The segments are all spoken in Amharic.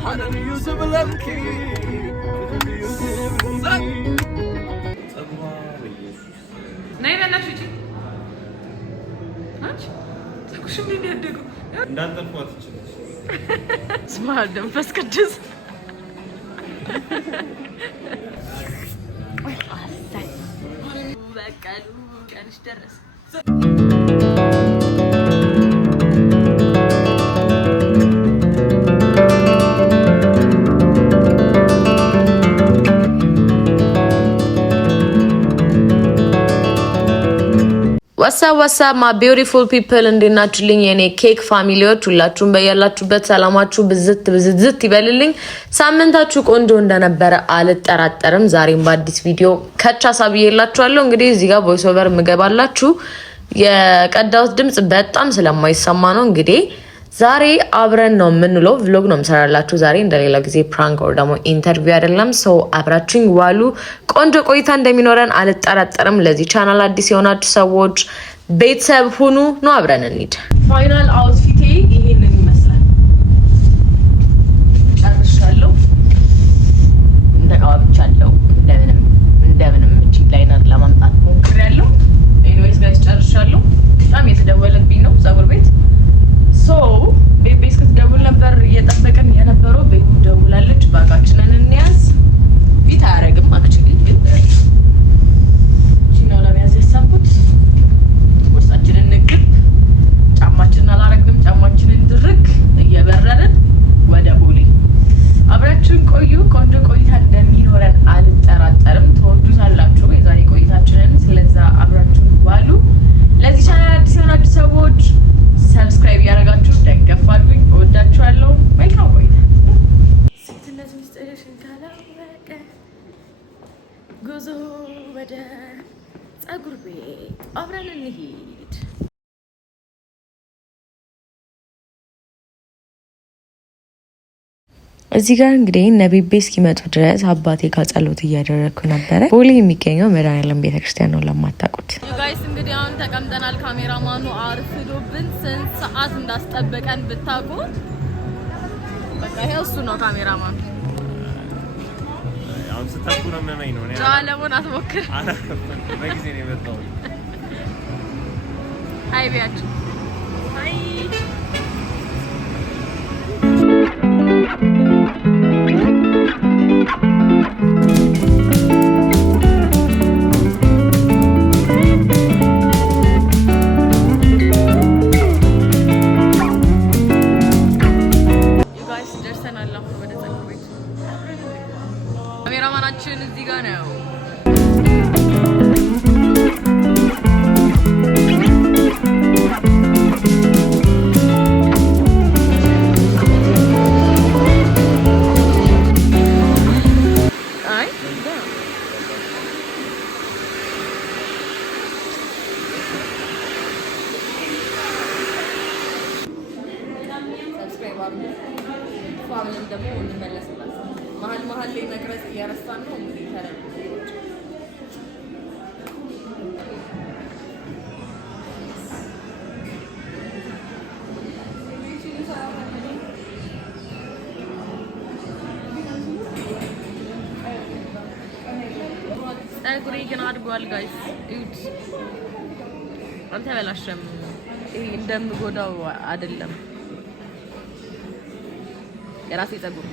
حنان يوسف لمكي نايم أنا شو جي؟ ماش؟ تقول شو مني أدقو؟ ندان تلفوت اسمع الدم بس كجز. بقالو كانش درس. What's up my beautiful people እንዴናችሁልኝ የኔ ኬክ ፋሚሊዎች ሁላችሁም በያላችሁበት ሰላማችሁ ብዝት ይበልልኝ። ሳምንታችሁ ቆንጆ እንደነበረ አልጠራጠርም። ዛሬም በአዲስ ቪዲዮ ከቻሳብዬላችኋለሁ። እንግዲህ እዚህ ጋር ቮይስ ኦቨር ምገባላችሁ የቀዳውት ድምጽ በጣም ስለማይሰማ ነው። እንግዲህ ዛሬ አብረን ነው የምንለው vlog ነው የምሰራላችሁ። ዛሬ እንደሌላ ጊዜ ፕራንክ or ደግሞ ኢንተርቪው አይደለም። ሰው አብራችሁኝ ዋሉ። ቆንጆ ቆይታ እንደሚኖረን አልጠራጠርም። ለዚህ ቻናል አዲስ የሆናችሁ ሰዎች ቤተሰብ ሁኑ። ነው አብረን እንሂድ። ፋይናል አውትፊቴ ይሄንን ይመስላል። ጨርሻለሁ። እንደቃዋብቻለሁ። እንደምንም እቺ ላይነር ለማምጣት ሞክሬያለሁ። ኤኒዌይስ ጋይስ ጨርሻለሁ። በጣም የተደወለብኝ ነው ጸጉር ቤት ቤቢ እስክትደውል ነበር እየጠበቅን የነበረው። ቤቢ ደውላለች። ባጋችንን እንያዝ። ፊት አያረግም አክቹሊ ግን ነው ለሚያዝ ያሰብኩት። ወርሳችንን ንግብ፣ ጫማችንን አላረግም። ጫማችንን ድርግ እየበረርን ወደ ቦሌ አብራችሁን ቆዩ። ቆንጆ ቆይታ እንደሚኖረን አልጠራጠርም። ተወዱታላችሁ የዛሬ ቆይታችንን። ስለዛ አብራችሁን ዋሉ። ለዚህ ቻናል አዲስ የሆናችሁ ሰዎች ሰብስክራይብ ያደርጋችሁ ደገፍ አድርጉኝ። እወዳችኋለሁ። መልካም ቆይታ። ስትነት ምስጥርሽን ካላወቀ ጉዞ ወደ ጸጉር ቤት አብረን እንሂድ። እዚህ ጋር እንግዲህ ነቢቤ እስኪመጡ ድረስ አባቴ ጋር ጸሎት እያደረግኩ ነበረ። ቦሌ የሚገኘው መድኃኔዓለም ቤተክርስቲያን ነው ለማታውቁት። ጋይስ እንግዲህ አሁን ተቀምጠናል። ካሜራማኑ አርፍዶብን ስንት ሰዓት እንዳስጠበቀን ብታውቁ። በቃ ይሄው እሱ ነው ካሜራማኑ። አሁን ስታቁ ነው መመኝ ነው። ጃለሞን አትሞክር። በጊዜ ነው የመጣው። አይ ቢያችሁ አይ ካሜራማናችን እዚህ ጋር ነው። ፋሚሊ ደግሞ እንመለስበት። መሀል ላይ መቅረጽ እያረሳን ነው እንግዲህ ተረዱ። ጸጉሬ ግን አድጓል ጋይስ እዩት። አልተበላሸም። ይሄ እንደምጎዳው አይደለም። የራሴ ጸጉር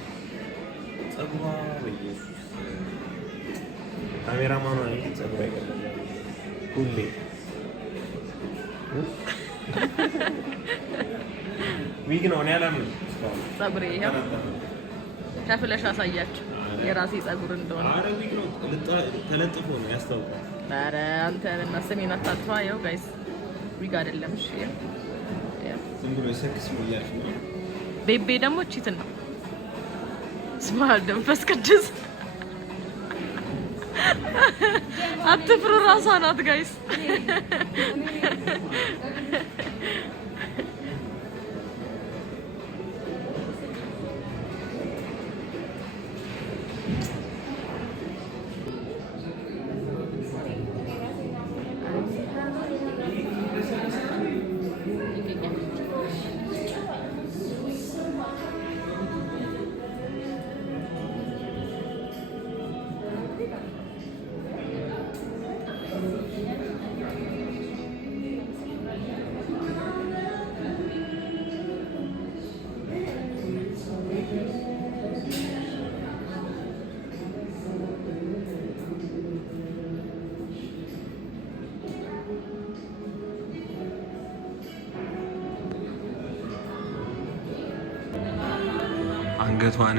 ካሜራማኑ አይደል? ጸጉር አይደለም ሁሌ ዊግ ነው ያላምን ጸጉሬ ይሄው ከፍለሽ አሳያችሁ የራሴ ጸጉር እንደሆነ። አረ ዊግ ነው ተለጥፎ ነው ያስታውቃል። አረ አንተ እና ስሜን አታጥፋ። ይኸው ጋይስ ዊግ አይደለም። እሺ ዝም ብሎ ሰክስ ይያልሽ ነው። ቤቤ ደግሞ ቺት ነው። ስማል ደንፈስ ቅዱስ አትፍሩ። ራሷ ናት ጋይስ። አንገቷን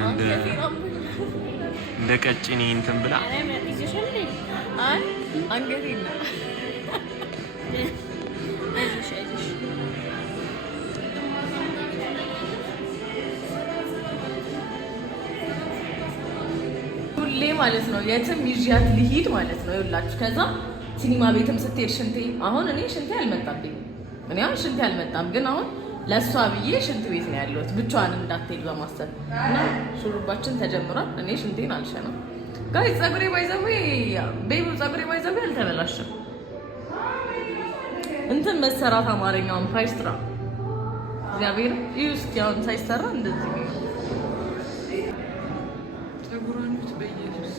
እንደ ቀጭኔ እንትን ብላ አንገቴን ነው ሁሌ ማለት ነው የትም ይዣት ልሂድ ማለት ነው። ይኸውላችሁ ከዛ ሲኒማ ቤትም ስትሄድ ሽንቴ አሁን እኔ ሽንቴ አልመጣብኝም። እኔ አሁን ሽንቴ አልመጣም፣ ግን አሁን ለእሷ ብዬ ሽንት ቤት ነው ያለሁት ብቻዋን እንዳትሄድ በማሰብ እና ሹሩባችን ተጀምሯል። እኔ ሽንቴን አልሸነም ጋይ ጸጉሬ ባይዘዌ ቤቢ ጸጉሬ ባይዘዌ አልተበላሽም። እንትን መሰራት አማርኛውን ፓይስትራ እግዚአብሔር ይውስጥ ያውን ሳይሰራ እንደዚህ ነው ጸጉራኑት በየሱስ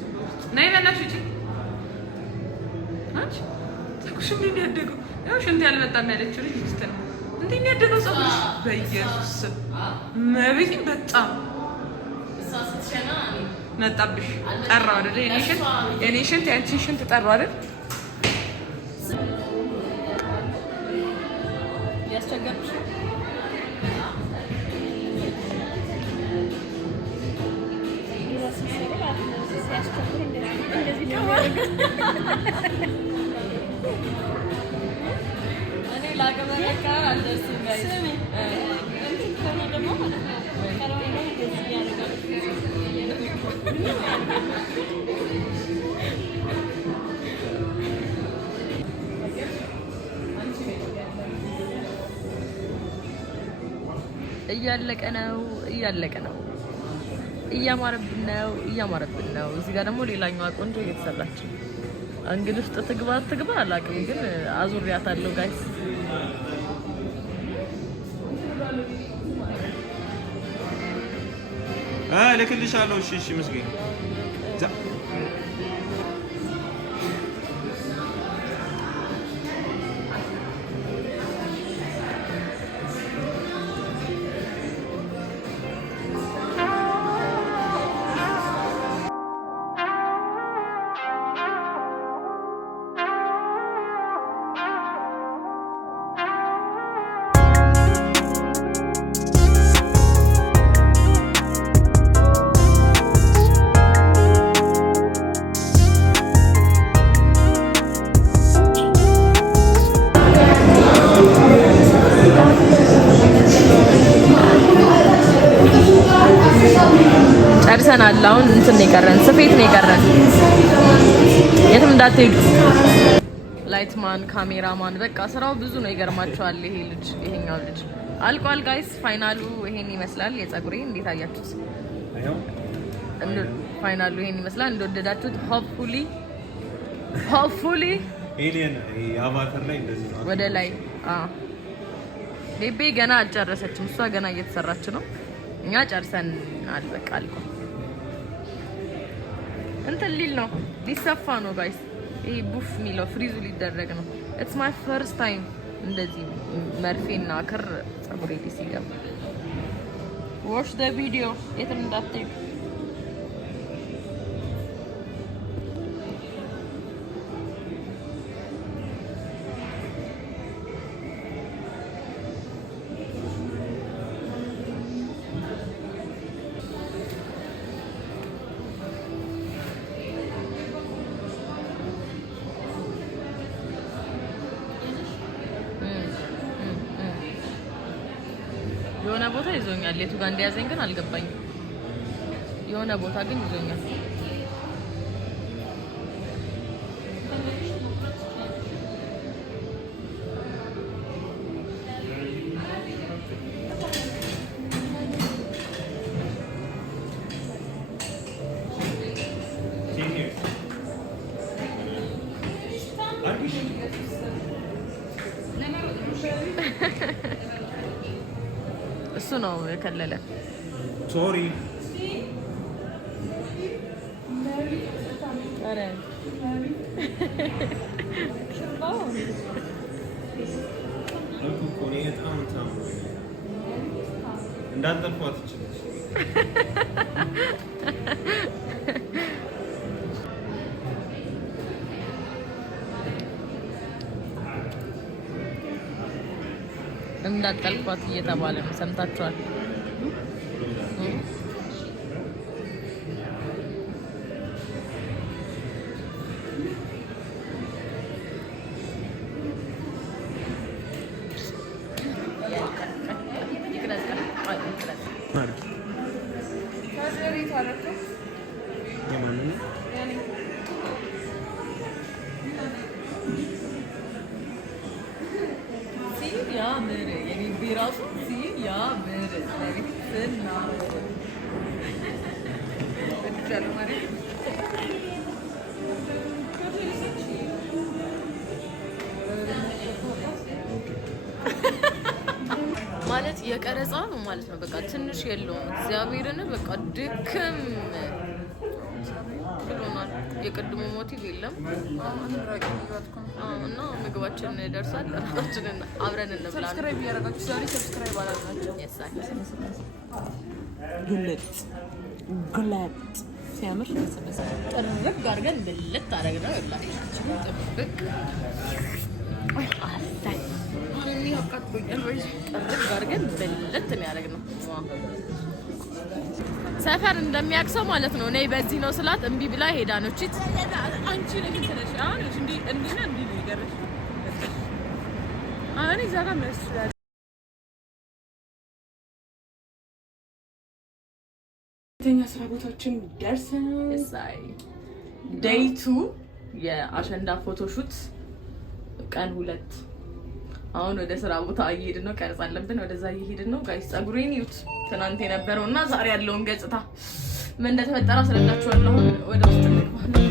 ነይ በእናትሽ እጪ አንቺ ጸጉርሽ ምን ያደገው ያው ሽንት ያልመጣም ያለችው ልጅ ይስተን እንዴ ያደገው ጸጉርሽ በየሱስ መቤት በጣም እሳስቸና መጣብሽ ጠራው አይደል? የኔ ሽንት ያንቺ ሽንት ጠራው አይደል? ያስቸገርሽ እኔ ላገበረካ አልደርስም ጋር እንትን ከሆነ ደግሞ ማለት ነው ቀረው ነው እንደዚህ ያደርጋል። እያለቀ ነው እያማረብን ነው። እዚህ ጋር ደግሞ ሌላኛዋ ቆንጆ እየተሰራች ነው። እንግዲህ ውስጥ ትግባ አላውቅም፣ ግን አዙሪያታለሁ ጋይስ። ልክልሻለሁ። እሺ ምስኪን ጨርሰናል። አሁን እንትን ነው የቀረን፣ ስፌት ነው የቀረን። የትም እንዳትሄዱ። ላይትማን፣ ካሜራማን፣ በቃ ስራው ብዙ ነው። ይገርማቸዋል። ይሄኛው ልጅ አልቋል ጋይስ። ፋይናሉ ይሄን ይመስላል። የጸጉሬ እንዴት አያችሁት? ፋይናሉ ይሄን ይመስላል። እንደወደዳችሁት ሆፕፉሊ ኤሊየን አቫተር ላይ እንደዚህ ነው ወደ ላይ ቤቤ ገና አልጨረሰችም። እሷ ገና እየተሰራች ነው። እኛ ጨርሰን አልበቃ አልቋል። እንትን ሊል ነው ሊሰፋ ነው ጋይስ። ይሄ ቡፍ ሚለው ፍሪዙ ሊደረግ ነው። ኢትስ ማይ ፈርስት ታይም እንደዚህ መርፌና ክር ጸጉሬ ሲገባ። ዋች ዘ ቪዲዮ የትም እንዳትሄዱ። የሆነ ቦታ ይዞኛል። የቱ ጋር እንደያዘኝ ግን አልገባኝም። የሆነ ቦታ ግን ይዞኛል። እሱ ነው የከለለ። ሶሪ አረ እንዳልጠልፏት ይችላል። እንዳጠልፏት እየተባለ ነው። ሰምታችኋል። ማለት የቀረጻ ነው ማለት ነው። በቃ ትንሽ የለውም እግዚአብሔርን በቃ ድክም ብሎናል። የቅድሙ ሞቲቭ የለም እና ምግባችን ደርሷል። ራሳችንን አብረን እንብላ። ሰብስክራይብ ያደረጋችሁ ዛሬ ሰብስክራይብ አላደረጋችሁ ጉለት ሲያምር ጥርግ አድርገን ብልት አደረግነው። ይላችሁ ጥብቅ አሳይ ጥርግ አድርገን ብልት የሚያደርግነው ሰፈር እንደሚያክሰው ማለት ነው። እኔ በዚህ ነው ስላት እምቢ ብላ ሄዳ ነው። እቺ አንቺ ነኝ ተነሽ አሁን እንዲና እንዲ ነው ይገርሽ አሁን እዛ ጋር መስላል። ተኛ ስራ ቦታችን ደርሰናል። ዴይ 2 የአሸንዳ ፎቶሹት ቀን 2 አሁን ወደ ስራ ቦታ እየሄድን ነው። ቀርጽ አለብን። ወደዛ እየሄድን ነው ጋይስ። ጸጉሬን ይዩት። ትናንት የነበረው እና ዛሬ ያለውን ገጽታ ምን እንደተፈጠረ አስረዳችኋለሁ። ወደ ውስጥ እንግባለን።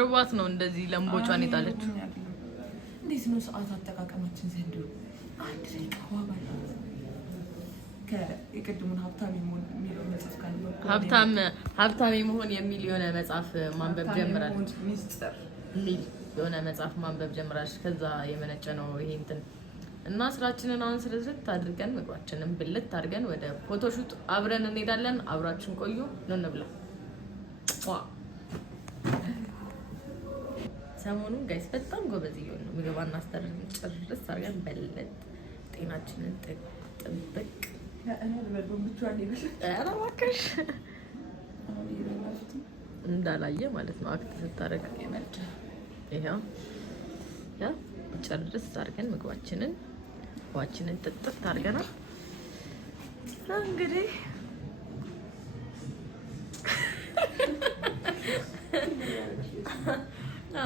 ርቧት ነው እንደዚህ ለምቦጫን የጣለችው። እንዴት ነው ሰዓት አጠቃቀማችን ዘንድሮ? አንድ ደቂቃ ዋጋ ከየቅድሙን ሀብታም መሆን የሚል የሆነ መጽሐፍ ማንበብ ጀምራለች። ሚስጥር ሚል የሆነ መጽሐፍ ማንበብ ጀምራለች። ከዛ የመነጨ ነው ይሄ እንትን እና ስራችንን አሁን ስርዝት አድርገን ምግባችንን ብልት አድርገን ወደ ፎቶሹት አብረን እንሄዳለን። አብራችን ቆዩ። ነው እንብላ። ሰሞኑን ጋይስ በጣም ጎበዝ እየሆን ነው። ምግብ አናስተርም ጭርስ አድርገን በልጥ ጤናችንን ጥብቅ እንዳላየ ማለት ነው። አክት ስታደርግ ይሄው ያ ጭርስ አድርገን ምግባችንን ዋችንን ጥጥት አድርገናል። እንግዲህ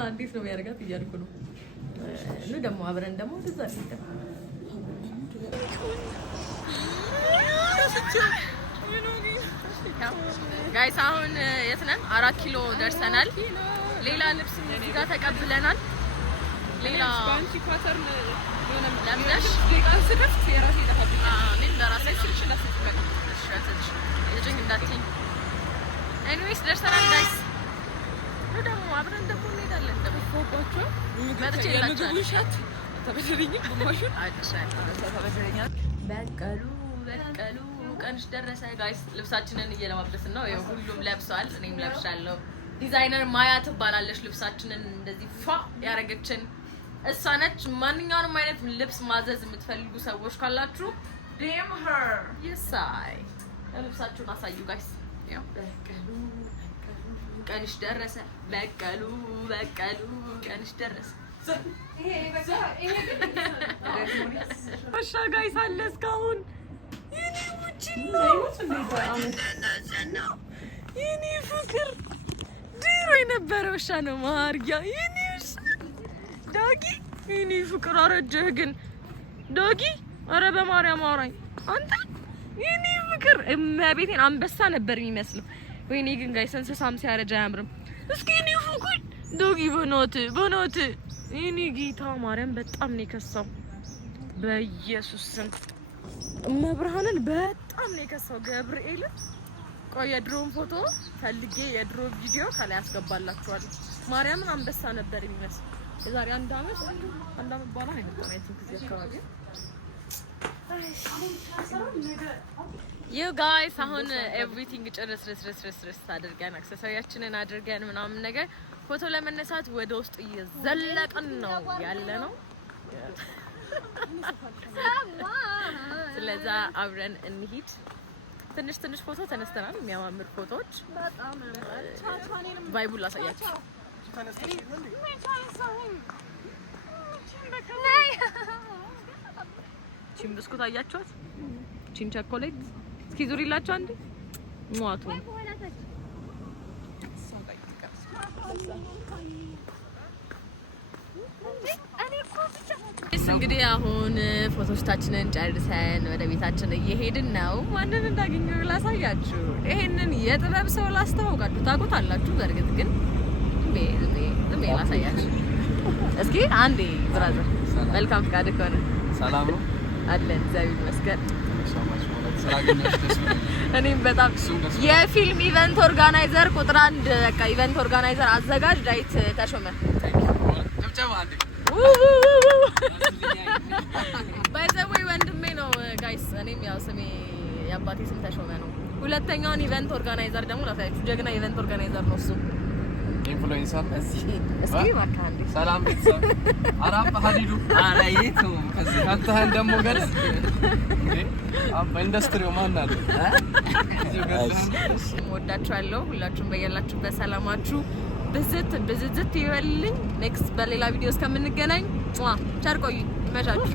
እንዴት ነው የሚያደርጋት እያልኩ ነው። ደግሞ አብረን ደግሞ እንደዛ ጋይስ አሁን የት ነን? 4 ኪሎ ደርሰናል። ሌላ ልብስ እዚህ ጋር ተቀብለናል። ሌላ ባንቺ ፓተርን የሆነ ለምዳሽ ዴቃን ስከፍት የራሴ ተቀብለ ምን ለራሴ ስልሽላስ ተቀበልሽ እጅኝ እንዳትኝ። ኤኒዌይስ ደርሰናል ጋይስ። ደግሞ አብረን ደግሞ እንሄዳለን። እንደምትወባቸው መጥቼ የምግቡ ሻት ተበደረኝ ግማሹን አጭሻል ተበደረኛ በቀሉ ቀንሽ ደረሰ ጋይስ። ልብሳችንን እየለባበስን ነው። ይኸው ሁሉም ለብሰዋል። እኔም ለብሻለሁ። ዲዛይነር ማያ ትባላለች። ልብሳችንን እንደዚህ ፏ ያረገችን እሷ ነች። ማንኛውንም አይነት ልብስ ማዘዝ የምትፈልጉ ሰዎች ካላችሁ ዲኤም ሄር ይሳይ። ልብሳችሁን አሳዩ ጋይስ። ያው በቀሉ ቀንሽ ደረሰ። በቀሉ ቀንሽ ደረሰ። ወሻ ጋይስ አለ እስካሁን የኔ ፍቅር ድሮ የነበረ ውሻ ነው። ማርያ የኔ ውሻ ዶጊ፣ የኔ ፍቅር አረጀህ ግን ዶጊ። ኧረ በማርያም አውራኝ አንተ የኔ ፍቅር። እመቤቴን አንበሳ ነበር የሚመስለው። ወይኔ ግን ጋይስ እንስሳም ሲያረጃ አያምርም። እስኪ የኔ ፍቅር ዶጊ በኖት የኔ ጌታ ማርያም በጣም ነው የከሳው። በኢየሱስ ስም መብርሃንን በጣም ነው የከሳው። ገብርኤል ቆይ የድሮውን ፎቶ ፈልጌ የድሮ ቪዲዮ ከላይ አስገባላችኋለሁ። ማርያምን አንበሳ ነበር የሚመስል። የዛሬ አንድ አመት በኋላ አይነበር አይቲንክ እዚህ አካባቢ ዩ ጋይስ። አሁን ኤቭሪቲንግ ጭርስ አድርገን አክሰሰሪያችንን አድርገን ምናምን ነገር ፎቶ ለመነሳት ወደ ውስጥ እየዘለቅን ነው ያለ ነው። ስለዛ አብረን እንሂድ። ትንሽ ፎቶ ተነስተናል። የሚያማምር ፎቶዎች ቫይቡን ላሳያችሁ። ቺን ብስኩት አያችኋት? ቺን ቸኮሌት እስኪ ዙሪላችሁ አንዴ ሟቱ እንግዲህ አሁን ፎቶዎቻችንን ጨርሰን ወደ ቤታችን እየሄድን ነው። ማንን እንዳገኘው ላሳያችሁ። ይሄንን የጥበብ ሰው ላስተዋውቃችሁ። ታውቁታላችሁ በእርግጥ ግን ዝም ላሳያችሁ እስኪ አንዴ። ብራዘር መልካም ፍቃድ ከሆነ ሰላም ነው አለን። እግዚአብሔር ይመስገን። እኔም በጣም የፊልም ኢቨንት ኦርጋናይዘር ቁጥር 1 በቃ ኢቨንት ኦርጋናይዘር አዘጋጅ ዳዊት ተሾመ ባይዘዌይ ወንድሜ ነው ጋይስ። እኔም ያው ስሜ የአባቴ ስም ተሾመ ነው። ሁለተኛውን ኢቨንት ኦርጋናይዘር ደግሞ ላሳያችሁ። ጀግና ኢቨንት ኦርጋናይዘር ነው እሱ። ኢንፍሉዌንሰር እስኪ ማካንዲ ሰላም ቤተሰብ አራባ ሀዲዱ አራይቱ ከዚህ አንተን ደግሞ ገርስ ኢንዱስትሪው ማን አለ ወዳችኋለሁ። ሁላችሁም በያላችሁበት ሰላማችሁ ብዝት ይበልልኝ። ኔክስት በሌላ ቪዲዮ እስከምንገናኝ ቸር ቆዩ። ይመቻችሁ።